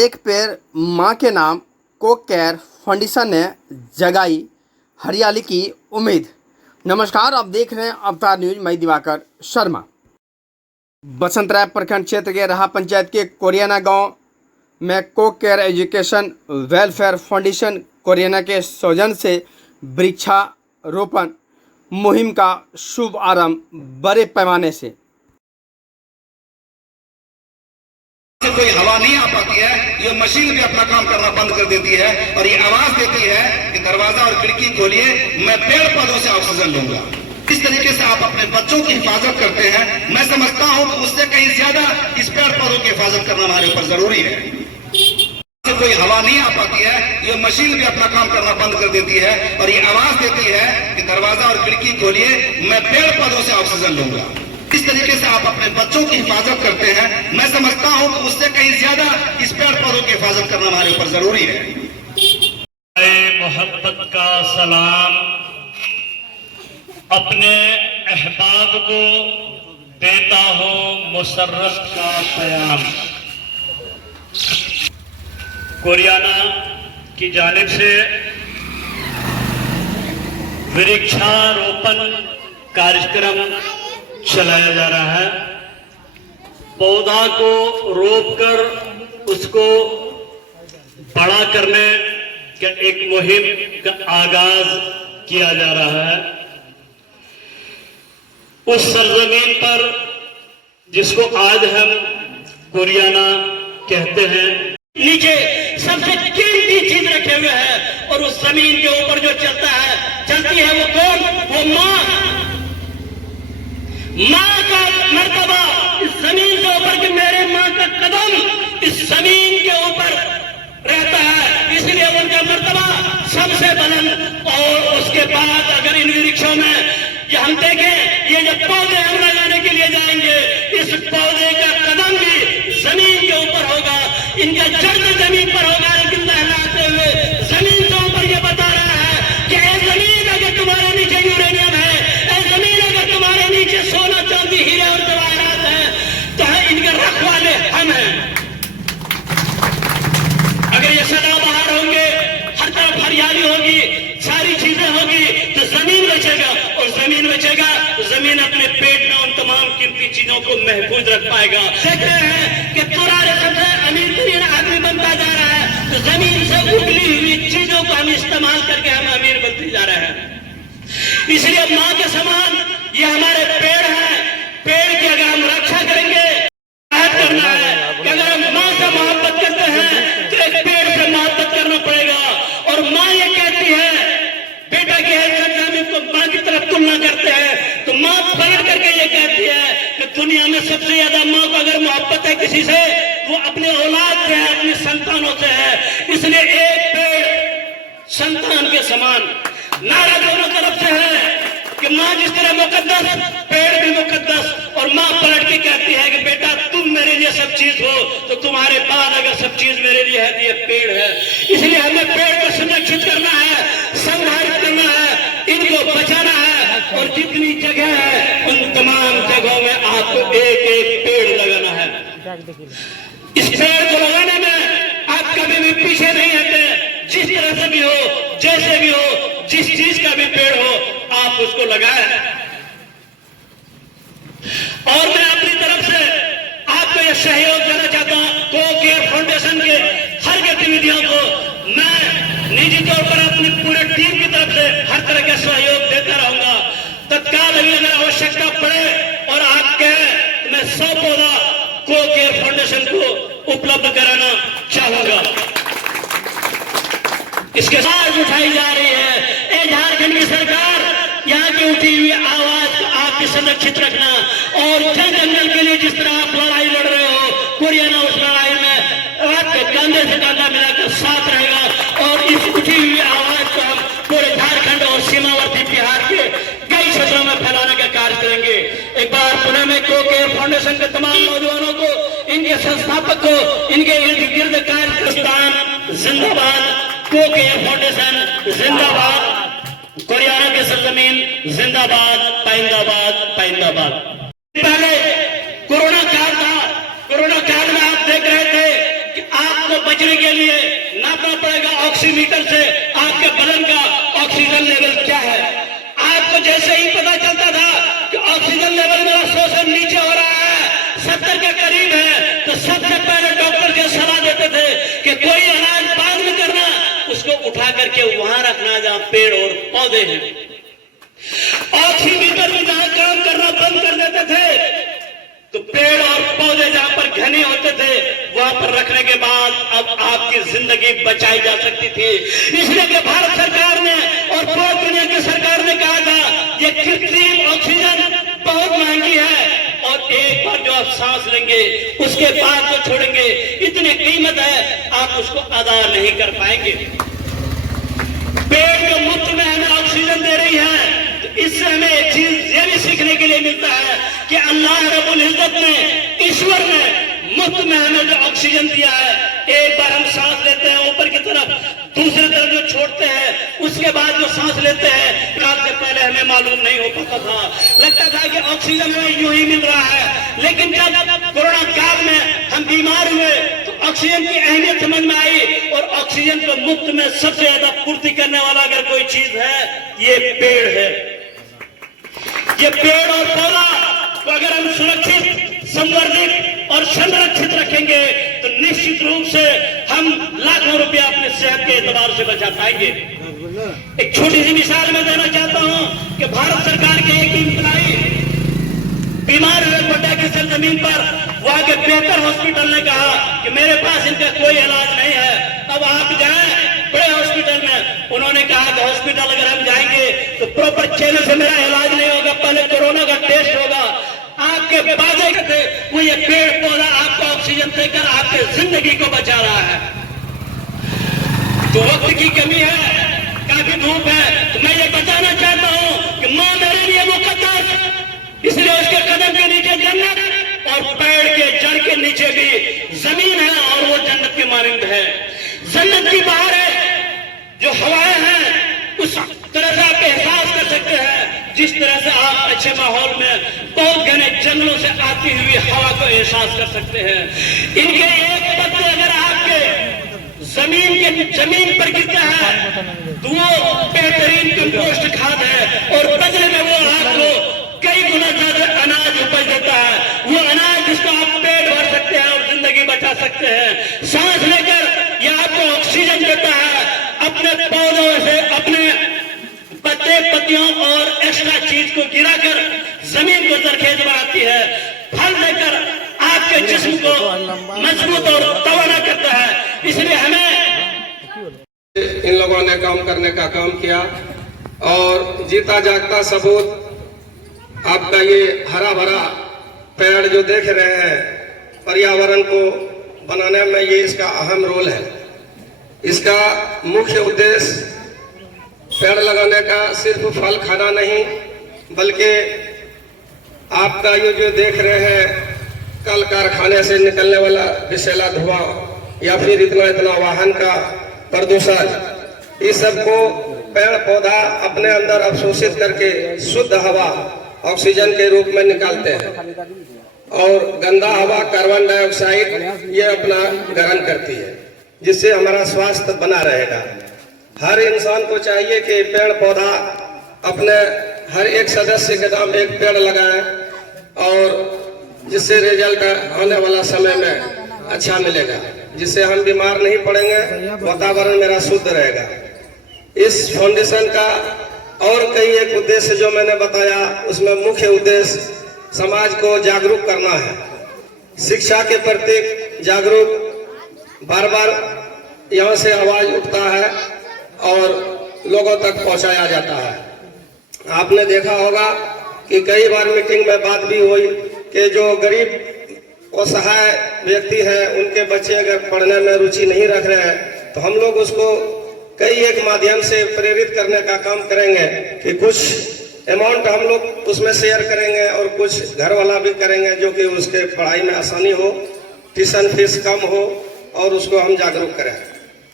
एक पेड़ माँ के नाम को केयर फाउंडेशन ने जगाई हरियाली की उम्मीद। नमस्कार, आप देख रहे हैं अवतार न्यूज। मैं दिवाकर शर्मा। बसंतराय प्रखंड क्षेत्र के रहा पंचायत के कोरियाना गांव में को केयर एजुकेशन वेलफेयर फाउंडेशन कोरियाना के सौजन्य से वृक्षारोपण मुहिम का शुभ आरंभ बड़े पैमाने से। कोई हवा नहीं आ पाती है, ये मशीन भी अपना काम करना बंद कर देती है और ये आवाज देती है कि दरवाजा और खिड़की खोलिए, मैं पेड़ पौधों से ऑक्सीजन लूंगा। इस तरीके से आप अपने बच्चों की हिफाजत करते हैं। मैं समझता हूं कि उससे कहीं ज्यादा इस पेड़ पौधों की हिफाजत करना हमारे ऊपर जरूरी है। कोई हवा नहीं आ पाती है, ये मशीन भी अपना काम करना बंद कर देती है और ये आवाज देती है कि दरवाजा और खिड़की खोलिए, मैं पेड़ पौधों से ऑक्सीजन लूंगा। इस तरीके से आप अपने बच्चों की हिफाजत करते हैं। मैं समझता हूं कि उससे कहीं ज्यादा इस पेड़ पौधों की हिफाजत करना हमारे ऊपर जरूरी है। मोहब्बत का सलाम, अपने अहबाब को देता हूं मुसर्रत का प्याम। कोरियाना की जानिब से वृक्षारोपण कार्यक्रम चलाया जा रहा है। पौधा को रोपकर उसको बड़ा करने का एक मुहिम का आगाज किया जा रहा है। उस सरजमीन पर जिसको आज हम कोरियाना कहते हैं, नीचे सबसे कीमती चीज रखे हुए है और उस जमीन के ऊपर जो चलती है वो कौन? वो माँ का मर्तबा इस जमीन के ऊपर कि मेरे माँ का कदम इस जमीन के ऊपर रहता है, इसलिए उनका मर्तबा सबसे बुलंद। और उसके बाद अगर इन वृक्षों में ये हम देखें, ये जो पौधे हम लगाने के लिए जाएंगे, इस पौधे का कदम भी जमीन के ऊपर होगा, इनका जड़ जमीन पर होगा। लेकिन लहराते हुए जमीन के ऊपर ये बता रहा है कि ऐ जमीन, अगर तुम्हारे नीचे यूरेनियम है, ऐ जमीन अगर तुम्हारे नीचे सोना चांदी हीरे और जवाहरात है, तो है इनके रखवाले हम हैं। अगर ये सदाबहार होंगे, हर तरफ हरियाली होगी, सारी चीजें होगी, तो जमीन बचेगा और जमीन बचेगा तो जमीन अपने पेट में उन तमाम कीमती चीजों को महफूज रख पाएगा। देखते हैं कि तुरारे सबसे अमीर तरीन आदमी बनता जा रहा है, तो जमीन से उगली हुई चीजों को हम इस्तेमाल करके हम अमीर बनते जा रहे हैं। इसलिए माँ के समान ये हमारे पेड़ हैं। पेड़ की अगर हम रक्षा करेंगे, करना है कि अगर हम माँ से मोहब्बत करते हैं तो एक पेड़ से मोहब्बत करना पड़ेगा। और माँ ये कहती है, बेटा की हैसियत से हम इसको माँ की तरफ तुलना करते हैं, तो माँ पलट करके ये कहती है कि दुनिया में सबसे ज्यादा माँ को अगर मोहब्बत है किसी से, वो अपने औलाद से है, अपने संतानों से है। इसलिए एक पेड़ संतान के समान। नारा दोनों तरफ से है कि माँ जिस तरह मुकद्दस, पेड़ भी मुकद्दस। और माँ पलट के कहती है कि बेटा तुम मेरे लिए सब चीज हो, तो तुम्हारे बाद अगर सब चीज मेरे लिए है तो ये पेड़ है। इसलिए हमें पेड़ को संरक्षित करना है, संवर्धित करना है, इनको बचाना है। और जितनी जगह है उन तमाम जगहों में आपको एक एक पेड़ लगाना है। इस पेड़ को लगाने में आप कभी भी पीछे नहीं हटते। जिस तरह से भी हो, जैसे भी हो, जिस चीज का भी पेड़ हो, आप उसको लगाएं। और मैं अपनी तरफ से आपको यह सहयोग देना चाहता हूं। को केयर फाउंडेशन के हर गतिविधियों को मैं निजी तौर पर अपनी पूरे टीम की तरफ से हर तरह का सहयोग देता रहूंगा। तत्काल अभी अगर आवश्यकता पड़े और आप कहें, मैं 100 पौधा को केयर फाउंडेशन को उपलब्ध कराना चाहूंगा। इसके साथ उठाई जा रही है झारखंड की सरकार, यहाँ की उठी हुई आवाज को आप भी संरक्षित रखना। और जन जंगल के लिए जिस तरह आप लड़ाई लड़ रहे हो, कोरियाना उस लड़ाई में आपके कंधे से कंधा मिलाकर साथ रहेगा। और इस उठी हुई आवाज को हम पूरे झारखंड और सीमावर्ती बिहार के कई क्षेत्रों में फैलाने का कार्य करेंगे। एक बार पुणे में को केयर फाउंडेशन के तमाम नौजवानों को, इनके संस्थापक को, इनके इर्द गिर्द कार्य प्रस्थान जिंदाबाद। को केयर फाउंडेशन जिंदाबाद, कोरियाना के सरजमीन जिंदाबाद, पाइंदाबाद, पाइंदाबाद। पहले कोरोना काल था, कोरोना काल में आप देख रहे थे कि आपको बचने के लिए नापना पड़ेगा ऑक्सीमीटर से आपके बदन का ऑक्सीजन लेवल क्या है। आपको जैसे ही पता चलता था कि ऑक्सीजन लेवल मेरा 100 से नीचे हो रहा है, 70 के करीब है, तो सबसे पहले डॉक्टर जो सलाह देते थे कि कोई अनाज बाद में करना, उसको उठा करके वहां रखना जहां पेड़ और पौधे हैं। ऑक्सीमीटर में जहां काम करना बंद कर देते थे, तो पेड़ और पौधे जहां पर घने होते थे वहां पर रखने के बाद अब आपकी जिंदगी बचाई जा सकती थी। इसलिए कि भारत सरकार ने और पूरी दुनिया की सरकार ने कहा था ये कृत्रिम ऑक्सीजन बहुत महंगी है और एक बार जो आप सांस लेंगे उसके बाद जो छोड़ेंगे इतनी कीमत है आप उसको अदा नहीं कर पाएंगे। पेड़ जो मुफ्त में हमें ऑक्सीजन दे रही है, तो इससे हमें एक चीज ये भी सीखने के लिए मिलता है कि अल्लाह रब्बुल इज्जत ने, ईश्वर ने मुफ्त में हमें जो ऑक्सीजन दिया है, एक बार हम सांस लेते हैं ऊपर की तरफ, दूसरी तरफ जो छोड़ते हैं, उसके बाद जो सांस लेते हैं, काल से पहले हमें मालूम नहीं हो पाता था, लगता था कि ऑक्सीजन हमें यूं ही मिल रहा है। लेकिन जब कोरोना काल में हम बीमार हुए तो ऑक्सीजन की अहमियत समझ में आई और ऑक्सीजन को मुफ्त में सबसे ज्यादा पूर्ति करने वाला अगर कोई चीज है ये पेड़ है। ये पेड़ और पौधा को अगर हम सुरक्षित, संवर्धित और संरक्षित रखेंगे तो निश्चित रूप से हम लाखों रुपया अपने सेहत के एतबार से बचा पाएंगे। एक छोटी सी मिसाल मैं देना चाहता हूं कि भारत सरकार के एक एम्प्लॉई बीमार हुए गोड्डा की सरजमीन पर, वहां के बेहतर हॉस्पिटल ने कहा कि मेरे पास इनका कोई इलाज नहीं है, अब आप जाएं बड़े हॉस्पिटल में। उन्होंने कहा कि हॉस्पिटल अगर हम जाएंगे तो प्रॉपर चैनल से मेरा इलाज नहीं होगा, पहले कोरोना का टेस्ट होगा। आपके वादे थे वो ये पेड़ पौधा आपको ऑक्सीजन देकर आपके जिंदगी को बचा रहा है। तो वक्त की कमी है, काफी धूप है, तो मैं ये बताना चाहता हूं कि मां मेरे लिए मुकद्दस, इसलिए उसके कदम के नीचे जन्नत और पेड़ के जड़ के नीचे भी जमीन है और वो जन्नत के मानंद है। जन्नत की बाहर है जो हवाएं हैं, उस तरह से आप एहसास कर सकते हैं जिस तरह से आप अच्छे माहौल में बहुत घने जंगलों से आती हुई हवा को एहसास कर सकते हैं। इनके एक पत्ते अगर आपके जमीन पर गिरता है तो वो बेहतरीन कंपोस्ट खाद है और बदले में वो आपको कई गुना ज्यादा अनाज उपज देता है। वो अनाज जिसको आप पेट भर सकते हैं और जिंदगी बचा सकते हैं। सांस लेकर यह आपको ऑक्सीजन देता है, अपने पौधों से अपने पत्ते पत्तियों और एक्स्ट्रा चीज को गिराकर जमीन को जरखेज बनाती है, फल देकर आपके जिस्म को मजबूत और तवाना करता है। इसलिए हमें इन लोगों ने काम करने का काम किया और जीता जागता सबूत आपका ये हरा भरा पेड़ जो देख रहे हैं, पर्यावरण को बनाने में ये इसका अहम रोल है। इसका मुख्य उद्देश्य पेड़ लगाने का सिर्फ फल खाना नहीं, बल्कि आपका ये जो देख रहे हैं कल कारखाने से निकलने वाला विषैला धुआं या फिर इतना वाहन का प्रदूषण, इस सबको पेड़ पौधा अपने अंदर अवशोषित करके शुद्ध हवा ऑक्सीजन के रूप में निकालते हैं और गंदा हवा कार्बन डाइऑक्साइड ये अपना ग्रहण करती है, जिससे हमारा स्वास्थ्य बना रहेगा। हर इंसान को चाहिए कि पेड़ पौधा अपने हर एक सदस्य के नाम एक पेड़ लगाए और जिससे रिजल्ट आने वाला समय में अच्छा मिलेगा, जिससे हम बीमार नहीं पड़ेंगे, वातावरण मेरा शुद्ध रहेगा। इस फाउंडेशन का और कई एक उद्देश्य जो मैंने बताया, उसमें मुख्य उद्देश्य समाज को जागरूक करना है, शिक्षा के प्रति जागरूक, बार बार यहाँ से आवाज उठता है और लोगों तक पहुँचाया जाता है। आपने देखा होगा कि कई बार मीटिंग में बात भी हुई कि जो गरीब असहाय व्यक्ति है, उनके बच्चे अगर पढ़ने में रुचि नहीं रख रहे हैं तो हम लोग उसको कई एक माध्यम से प्रेरित करने का काम करेंगे कि कुछ अमाउंट हम लोग उसमें शेयर करेंगे और कुछ घर वाला भी करेंगे, जो कि उसके पढ़ाई में आसानी हो, ट्यूशन फीस कम हो और उसको हम जागरूक करें।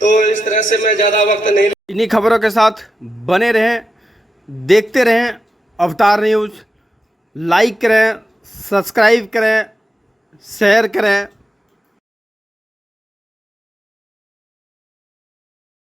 तो इस तरह से मैं ज़्यादा वक्त नहीं। इन्हीं खबरों के साथ बने रहें, देखते रहें अवतार न्यूज़। लाइक करें, सब्सक्राइब करें, शेयर करें।